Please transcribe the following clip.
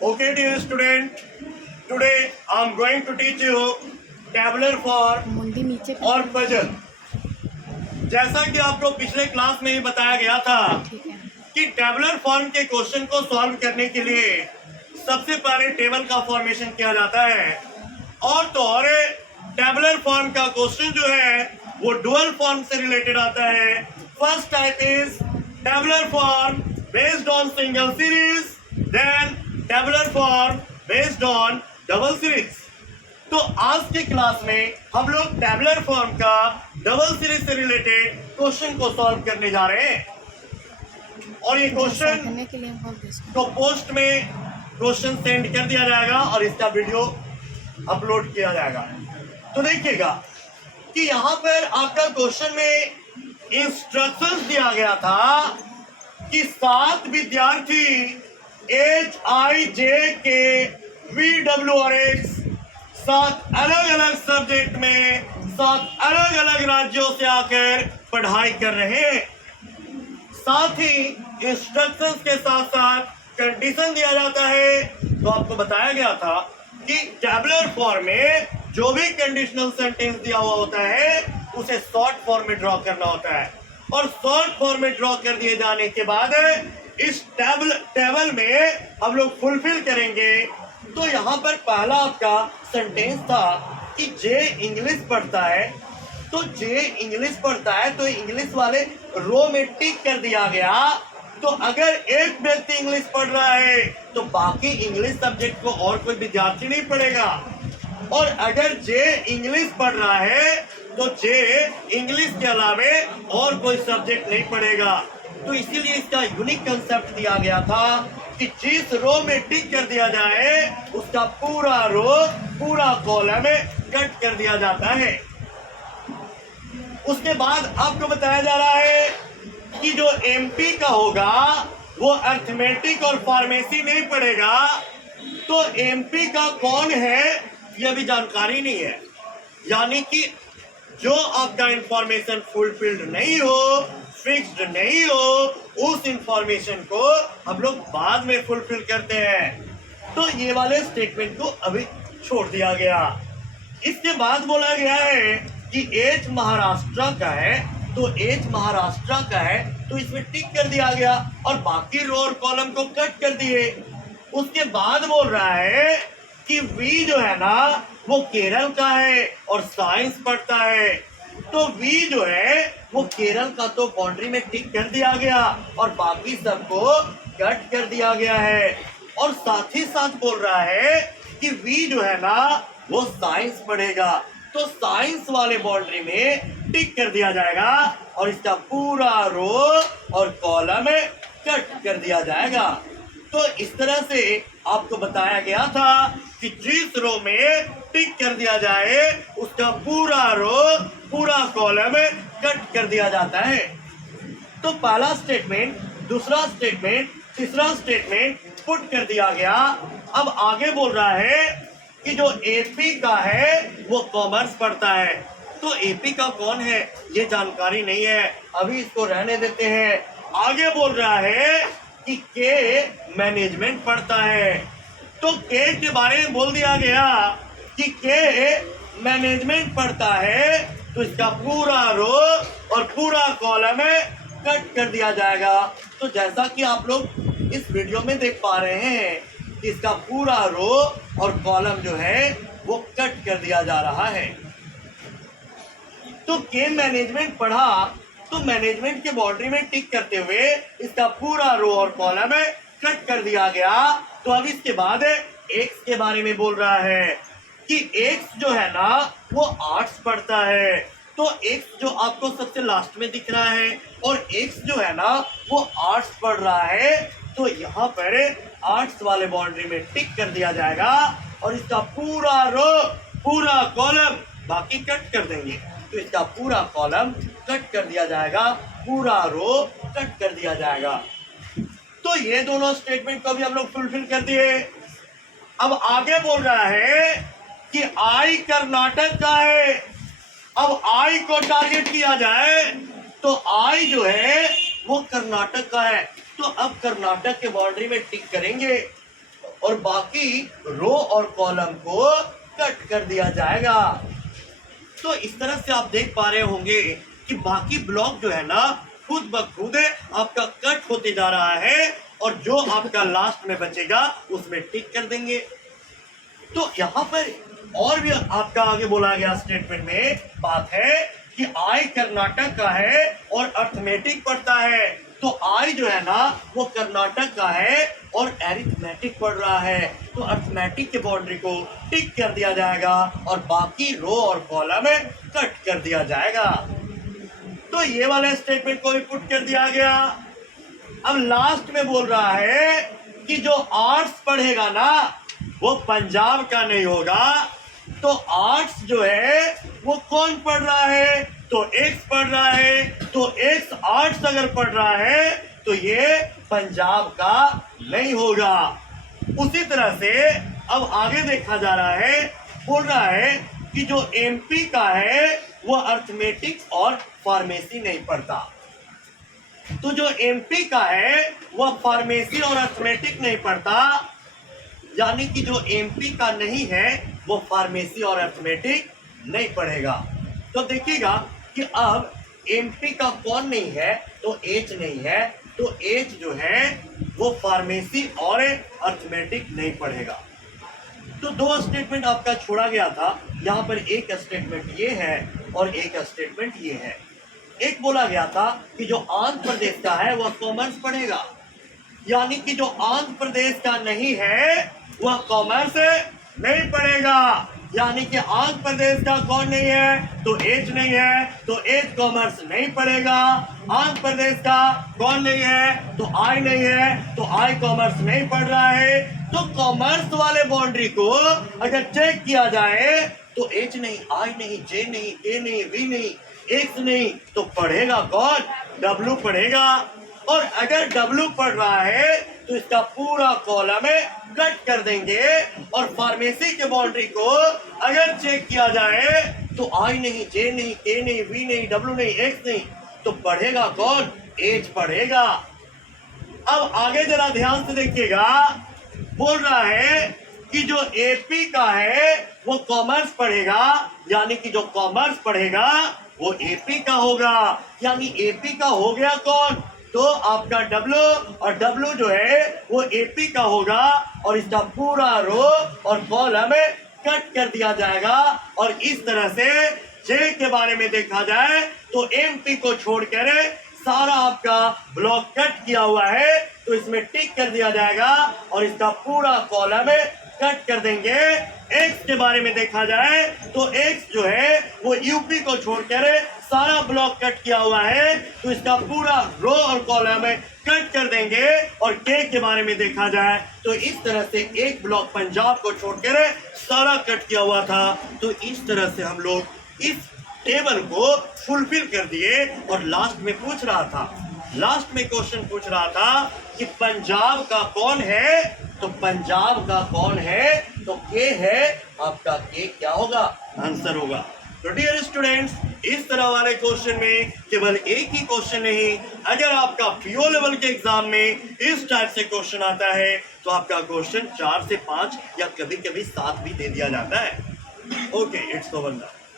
Okay, dear student, today I am going to teach you tabular form मुंडी नीचे और puzzle। जैसा कि आपको पिछले क्लास में ही बताया गया था ठीक है। कि टेबुलर फॉर्म के क्वेश्चन को सॉल्व करने के लिए सबसे पहले टेबल का फॉर्मेशन किया जाता है और तो और टेबुलर फॉर्म का क्वेश्चन जो है वो डुअल फॉर्म से रिलेटेड आता है। First type is tabular form based on single series, then tabular form based on double series. तो आज के क्लास में हम लोग टेबुलर फॉर्म का डबल सीरीज से रिलेटेड क्वेश्चन को सॉल्व करने जा रहे हैं और ये क्वेश्चन करने के लिए हम को पोस्ट में क्वेश्चन सेंड कर दिया जाएगा और इसका वीडियो अपलोड किया जाएगा। तो देखिएगा कि यहाँ पर आपका क्वेश्चन में इंस्ट्रक्शंस दिया गया था कि 7 विद्यार्थी HIJK VWRX 7 अलग अलग सब्जेक्ट में 7 अलग अलग राज्यों से आकर पढ़ाई कर रहे हैं। साथ ही इंस्ट्रक्शंस के साथ साथ कंडीशन दिया जाता है। तो आपको बताया गया था कि टेबुलर फॉर्म में जो भी कंडीशनल सेंटेंस दिया हुआ होता है उसे शॉर्ट फॉर्म में ड्रॉ करना होता है और शॉर्ट फॉर्म में ड्रॉ कर दिए जाने के बाद इस टेबल में हम लोग फुलफिल करेंगे। तो यहाँ पर पहला आपका सेंटेंस था कि जे इंग्लिश पढ़ता है, तो जे इंग्लिश पढ़ता है तो इंग्लिश वाले रो में टिक कर दिया गया। तो अगर एक व्यक्ति इंग्लिश पढ़ रहा है तो बाकी इंग्लिश सब्जेक्ट को और कोई विद्यार्थी नहीं पढ़ेगा, और अगर जे इंग्लिश पढ़ रहा है तो जे इंग्लिश के अलावे और कोई सब्जेक्ट नहीं पढ़ेगा। तो इसीलिए इसका यूनिक कंसेप्ट दिया गया था कि जिस रो में टिक कर दिया जाए उसका पूरा रो पूरा कॉलम कट कर दिया जाता है। उसके बाद आपको बताया जा रहा है कि जो एमपी का होगा वो अर्थमेटिक और फार्मेसी नहीं पढ़ेगा। तो एमपी का कौन है यह भी जानकारी नहीं है, यानी कि जो आपका इंफॉर्मेशन फुलफिल्ड नहीं हो, फिक्स्ड नहीं हो, उस इंफॉर्मेशन को हम लोग बाद में फुलफिल करते हैं। तो ये वाले स्टेटमेंट को अभी छोड़ दिया गया। इसके बाद बोला गया है कि एच महाराष्ट्र का है, तो एच महाराष्ट्र का है तो इसमें टिक कर दिया गया और बाकी रो और कॉलम को कट कर दिए। उसके बाद बोल रहा है कि वी जो है ना वो केरल का है और साइंस पढ़ता है, तो वी जो है वो केरल का तो बाउंड्री में टिक कर दिया गया और बाकी सबको कट कर दिया गया है। और साथ ही साथ बोल रहा है कि वी जो है ना वो साइंस पढ़ेगा, तो साइंस वाले बाउंड्री में टिक कर दिया जाएगा और इसका पूरा रो और कॉलम कट कर दिया जाएगा। तो इस तरह से आपको बताया गया था कि जिस रो में टिक कर दिया जाए उसका पूरा रो पूरा कॉलम कट कर दिया जाता है। तो पहला स्टेटमेंट, दूसरा स्टेटमेंट, तीसरा स्टेटमेंट पुट कर दिया गया। अब आगे बोल रहा है कि जो एपी का है वो कॉमर्स पढ़ता है, तो एपी का कौन है ये जानकारी नहीं है, अभी इसको रहने देते हैं। आगे बोल रहा है कि के मैनेजमेंट पढ़ता है, तो के के बारे में बोल दिया गया कि के मैनेजमेंट पढ़ता है तो इसका पूरा रो और पूरा कॉलम कट कर दिया जाएगा। तो जैसा कि आप लोग इस वीडियो में देख पा रहे हैं कि इसका पूरा रो और कॉलम जो है वो कट कर दिया जा रहा है। तो के मैनेजमेंट पढ़ा तो मैनेजमेंट के बाउंड्री में टिक करते हुए इसका पूरा रो और कॉलम कट कर दिया गया। तो अब इसके बाद एक्स के बारे में बोल रहा है कि एक्स जो है ना वो आर्ट्स पढ़ता है, तो एक्स जो आपको सबसे लास्ट में दिख रहा है और एक्स जो है ना वो आर्ट्स पढ़ रहा है, तो यहाँ पर आर्ट्स वाले बाउंड्री में टिक कर दिया जाएगा और इसका पूरा रो पूरा कॉलम बाकी कट कर देंगे, तो इसका पूरा कॉलम कट कर दिया जाएगा, पूरा रो कट कर दिया जाएगा। तो ये दोनों स्टेटमेंट को भी हम लोग फुलफिल कर दिए। अब आगे बोल रहा है कि आई कर्नाटक का है। अब आई को टारगेट किया जाए तो आई जो है वो कर्नाटक का है, तो अब कर्नाटक के बाउंड्री में टिक करेंगे और बाकी रो और कॉलम को कट कर दिया जाएगा। तो इस तरह से आप देख पा रहे होंगे कि बाकी ब्लॉक जो है ना खुद ब खुद आपका कट होते जा रहा है और जो आपका लास्ट में बचेगा उसमें टिक कर देंगे। तो यहाँ पर और भी आपका आगे बोला गया स्टेटमेंट में बात है कि आई कर्नाटक का है और अर्थमेटिक पढ़ता है। तो आई जो है ना वो कर्नाटक का है और एरिथमेटिक पढ़ रहा है, तो अर्थमेटिक के बाउंड्री को टिक कर दिया जाएगा और बाकी रो और कॉलम कट कर दिया जाएगा। तो ये वाला स्टेटमेंट को भी पुट कर दिया गया। अब लास्ट में बोल रहा है कि जो आर्ट्स पढ़ेगा ना वो पंजाब का नहीं होगा। तो आर्ट्स जो है वो कौन पढ़ रहा है? तो एक्स पढ़ रहा है। तो एक्स आर्ट्स अगर पढ़ रहा है तो ये पंजाब का नहीं होगा। उसी तरह से अब आगे देखा जा रहा है, बोल रहा है कि जो एमपी का है वो अर्थमेटिक्स और फार्मेसी नहीं पढ़ता। तो जो एमपी का है वह फार्मेसी और अर्थमेटिक नहीं पढ़ता, यानी कि जो एमपी का नहीं है वो फार्मेसी और अर्थमेटिक नहीं पढ़ेगा। तो देखिएगा कि अब एमपी का कौन नहीं है? तो एच नहीं है, तो एच जो है वो फार्मेसी और अर्थमेटिक नहीं पढ़ेगा। तो दो स्टेटमेंट आपका छोड़ा गया था, यहाँ पर एक स्टेटमेंट ये है और एक स्टेटमेंट ये है। एक बोला गया था कि जो आंध्र प्रदेश का है वह कॉमर्स पढ़ेगा, यानी कि जो आंध्र प्रदेश का नहीं है वह कॉमर्स नहीं पढ़ेगा। यानी कि आंध्र प्रदेश का कौन नहीं है? तो एच नहीं है, तो एच कॉमर्स नहीं पढ़ेगा। आंध्र प्रदेश का कौन नहीं है? तो आई नहीं है, तो आई कॉमर्स नहीं पढ़ रहा है। तो कॉमर्स वाले बाउंड्री को अगर चेक किया जाए तो एच नहीं, आई नहीं, जे नहीं, के नहीं, वी नहीं, एक्स नहीं, तो पढ़ेगा कौन? डब्ल्यू पढ़ेगा। और अगर डब्ल्यू पढ़ रहा है तो इसका पूरा कॉलम कट कर देंगे और फार्मेसी के बाउंड्री को अगर चेक किया जाए तो आई नहीं, जे नहीं, के नहीं, वी नहीं, डब्ल्यू नहीं, एक्स नहीं, तो पढ़ेगा कौन? एच पढ़ेगा। अब आगे जरा ध्यान से देखिएगा, बोल रहा है कि जो एपी का है वो कॉमर्स पढ़ेगा, यानी कि जो कॉमर्स पढ़ेगा वो एपी का होगा। यानी एपी का हो गया कौन? तो आपका डब्ल्यू, और डब्ल्यू जो है वो एपी का होगा और इसका पूरा रो और कॉलम कट कर दिया जाएगा। और इस तरह से जे के बारे में देखा जाए तो एमपी को छोड़कर सारा आपका ब्लॉक कट किया हुआ है, तो इसमें टिक कर दिया जाएगा और इसका पूरा कॉलम कट कर देंगे। एक्स के बारे में देखा जाए तो एक्स जो है वो यूपी को छोड़कर सारा ब्लॉक कट किया हुआ है, तो इसका पूरा रो और कॉलम कट कर देंगे। और के बारे में देखा जाए तो इस तरह से एक ब्लॉक पंजाब को छोड़कर सारा कट किया हुआ था। तो इस तरह से हम लोग इस टेबल को फुलफिल कर दिए। और लास्ट में पूछ रहा था, लास्ट में क्वेश्चन पूछ रहा था कि पंजाब का कौन है? तो पंजाब का कौन है? तो के है, आपका के क्या होगा? आंसर होगा। तो डियर स्टूडेंट्स, इस तरह वाले क्वेश्चन में केवल एक ही क्वेश्चन नहीं, अगर आपका पीओ लेवल के एग्जाम में इस टाइप से क्वेश्चन आता है तो आपका क्वेश्चन 4 से 5 या कभी कभी 7 भी दे दिया जाता है। Okay, it's over now.